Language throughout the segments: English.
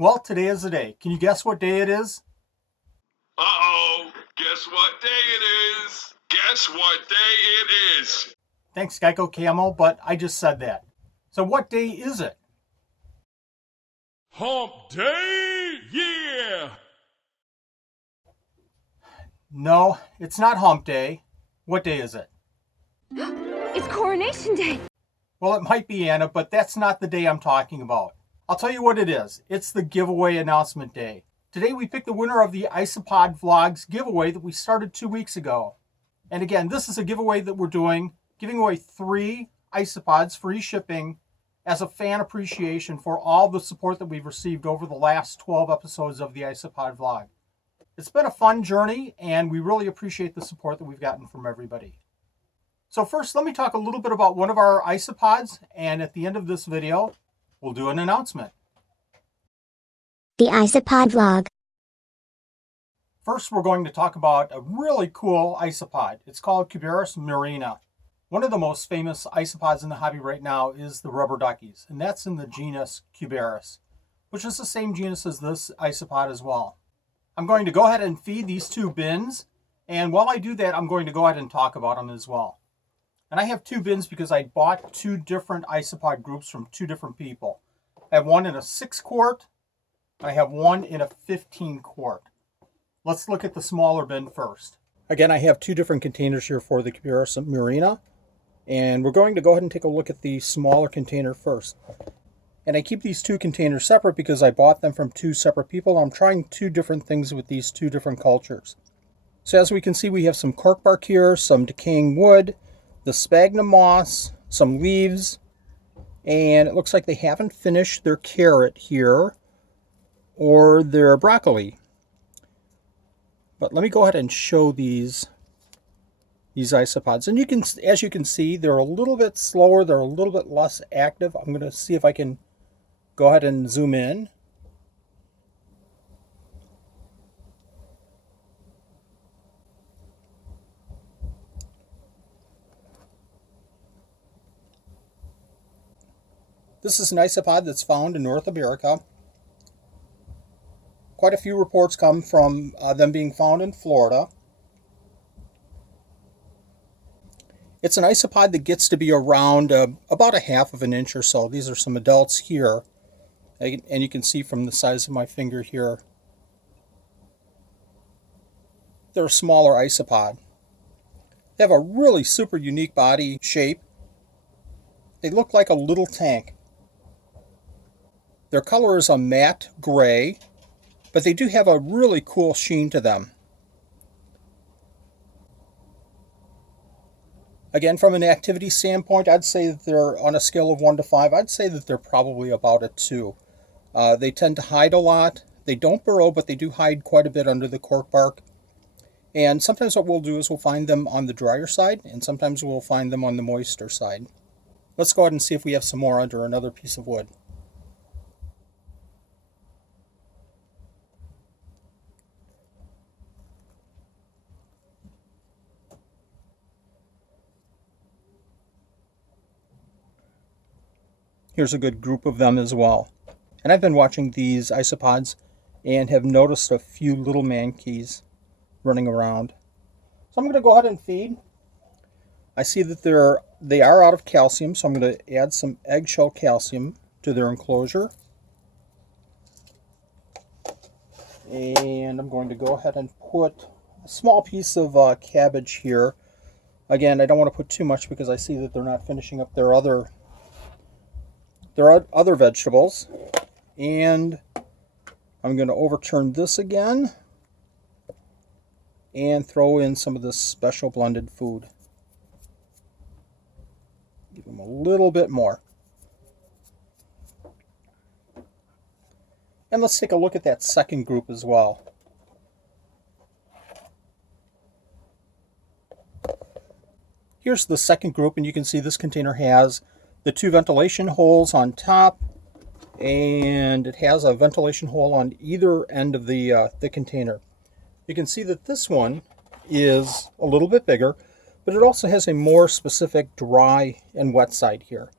Well, today is the day. Can you guess what day it is? Uh-oh, guess what day it is? Guess what day it is? Thanks, Geico Camo, but I just said that. So what day is it? Hump Day, yeah! No, it's not Hump Day. What day is it? It's Coronation Day. Well, it might be, Anna, but that's not the day I'm talking about. I'll tell you what it is. It's the giveaway announcement day. Today we picked the winner of the Isopod Vlogs giveaway that we started 2 weeks ago. And again, this is a giveaway that we're doing, giving away 3 Isopods, free shipping, as a fan appreciation for all the support that we've received over the last 12 episodes of the Isopod Vlog. It's been a fun journey, and we really appreciate the support that we've gotten from everybody. So first, let me talk a little bit about one of our Isopods, and at the end of this video, we'll do an announcement. The Isopod Vlog. First, we're going to talk about a really cool isopod. It's called Cubaris marina. One of the most famous isopods in the hobby right now is the rubber duckies, and that's in the genus Cubaris, which is the same genus as this isopod as well. I'm going to go ahead and feed these 2 bins, and while I do that, I'm going to go ahead and talk about them as well. And I have 2 bins because I bought 2 different isopod groups from 2 different people. I have one in a 6 quart, I have one in a 15 quart. Let's look at the smaller bin first. Again, I have 2 different containers here for the Cubaris marina, and we're going to go ahead and take a look at the smaller container first. And I keep these 2 containers separate because I bought them from 2 separate people. I'm trying 2 different things with these 2 different cultures. So as we can see, we have some cork bark here, some decaying wood, the sphagnum moss, some leaves, and it looks like they haven't finished their carrot here or their broccoli. But let me go ahead and show these isopods. And as you can see, they're a little bit slower, they're a little bit less active. I'm going to see if I can go ahead and zoom in. This is an isopod that's found in North America. Quite a few reports come from them being found in Florida. It's an isopod that gets to be around about 1/2 inch or so. These are some adults here. And you can see from the size of my finger here, they're a smaller isopod. They have a really super unique body shape. They look like a little tank. Their color is a matte gray, but they do have a really cool sheen to them. Again, from an activity standpoint, I'd say that they're on a scale of 1 to 5. I'd say that they're probably about a 2. They tend to hide a lot. They don't burrow, but they do hide quite a bit under the cork bark. And sometimes what we'll do is we'll find them on the drier side, and sometimes we'll find them on the moister side. Let's go ahead and see if we have some more under another piece of wood. Here's a good group of them as well. And I've been watching these isopods and have noticed a few little mankeys running around. So I'm going to go ahead and feed. I see that they are out of calcium, so I'm going to add some eggshell calcium to their enclosure. And I'm going to go ahead and put a small piece of cabbage here. Again, I don't want to put too much because I see that they're not finishing up their other vegetables. And I'm going to overturn this again and throw in some of this special blended food. Give them a little bit more. And let's take a look at that second group as well. Here's the second group, and you can see this container has the 2 ventilation holes on top, and it has a ventilation hole on either end of the container. You can see that this one is a little bit bigger, but it also has a more specific dry and wet side here.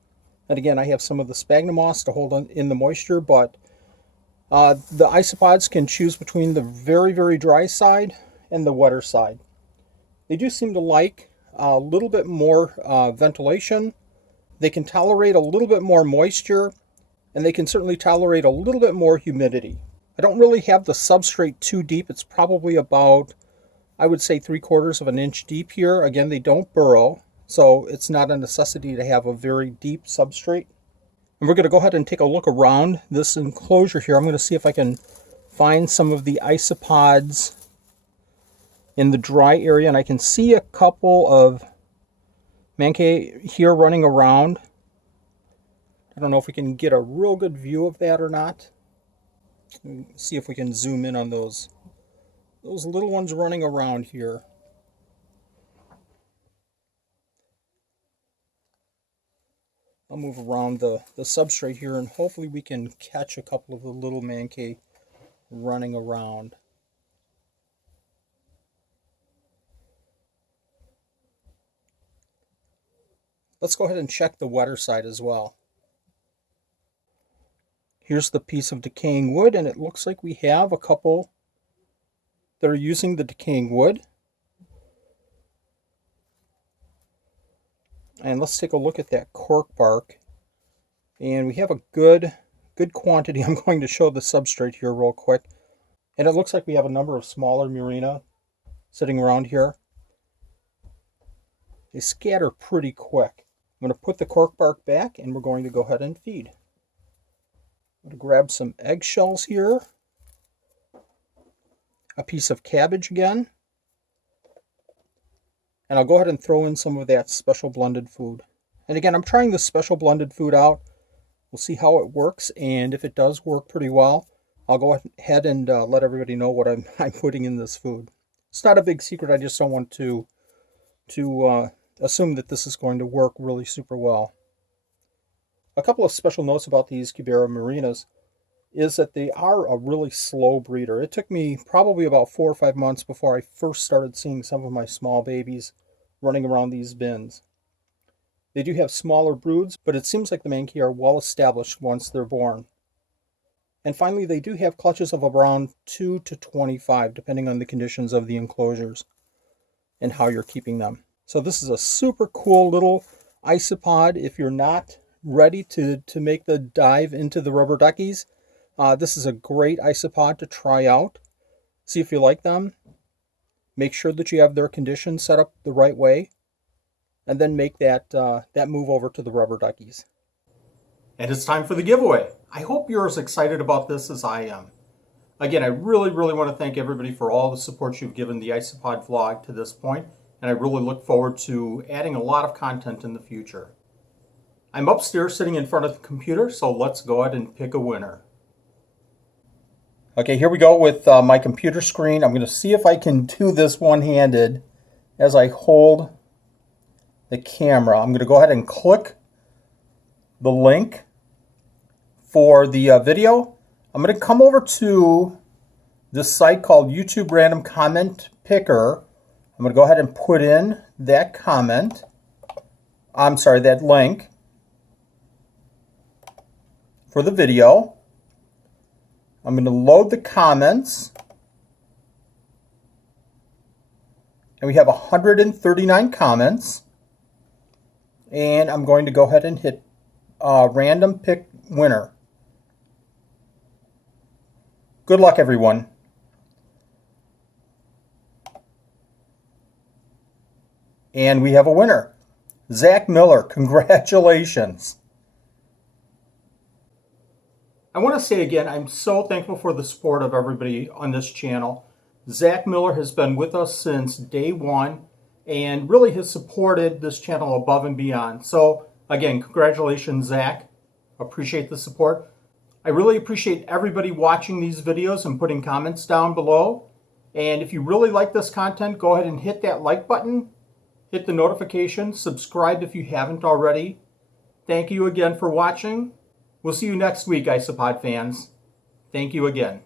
And again, I have some of the sphagnum moss to hold in the moisture, but The isopods can choose between the very, very dry side and the wetter side. They do seem to like a little bit more ventilation. They can tolerate a little bit more moisture, and they can certainly tolerate a little bit more humidity. I don't really have the substrate too deep. It's probably about, I would say, 3/4 of an inch deep here. Again, they don't burrow, so it's not a necessity to have a very deep substrate. And we're going to go ahead and take a look around this enclosure here. I'm going to see if I can find some of the isopods in the dry area, and I can see a couple of mancay here running around. I don't know if we can get a real good view of that or not. See if we can zoom in on those little ones running around here. I'll move around the substrate here, and hopefully we can catch a couple of the little mancay running around. Let's go ahead and check the wetter side as well. Here's the piece of decaying wood, and it looks like we have a couple that are using the decaying wood. And let's take a look at that cork bark. And we have a good quantity. I'm going to show the substrate here real quick. And it looks like we have a number of smaller murina sitting around here. They scatter pretty quick. I'm going to put the cork bark back, and we're going to go ahead and feed. I'm going to grab some eggshells here, a piece of cabbage again, and I'll go ahead and throw in some of that special blended food. And again, I'm trying this special blended food out. We'll see how it works, and if it does work pretty well, I'll go ahead and let everybody know what I'm putting in this food. It's not a big secret. I just don't want to assume that this is going to work really super well. A couple of special notes about these Cubera marinas is that they are a really slow breeder. It took me probably about 4 or 5 months before I first started seeing some of my small babies running around these bins. They do have smaller broods, but it seems like the mancay are well established once they're born. And finally, they do have clutches of around 2 to 25, depending on the conditions of the enclosures and how you're keeping them. So this is a super cool little isopod. If you're not ready to make the dive into the rubber duckies, this is a great isopod to try out. See if you like them. Make sure that you have their conditions set up the right way, and then make that move over to the rubber duckies. And it's time for the giveaway. I hope you're as excited about this as I am. Again, I really want to thank everybody for all the support you've given the Isopod vlog to this point, and I really look forward to adding a lot of content in the future. I'm upstairs sitting in front of the computer, so let's go ahead and pick a winner. Okay, here we go with my computer screen. I'm going to see if I can do this one-handed as I hold the camera. I'm going to go ahead and click the link for the video. I'm going to come over to this site called YouTube Random Comment Picker. I'm going to go ahead and put in that comment. I'm sorry, that link for the video. I'm going to load the comments. And we have 139 comments. And I'm going to go ahead and hit random pick winner. Good luck, everyone. And we have a winner. Zach Miller, congratulations. I want to say again, I'm so thankful for the support of everybody on this channel. Zach Miller has been with us since day one and really has supported this channel above and beyond. So again, congratulations, Zach. Appreciate the support. I really appreciate everybody watching these videos and putting comments down below. And if you really like this content, go ahead and hit that like button, hit the notification, subscribe if you haven't already. Thank you again for watching. We'll see you next week, Isopod fans. Thank you again.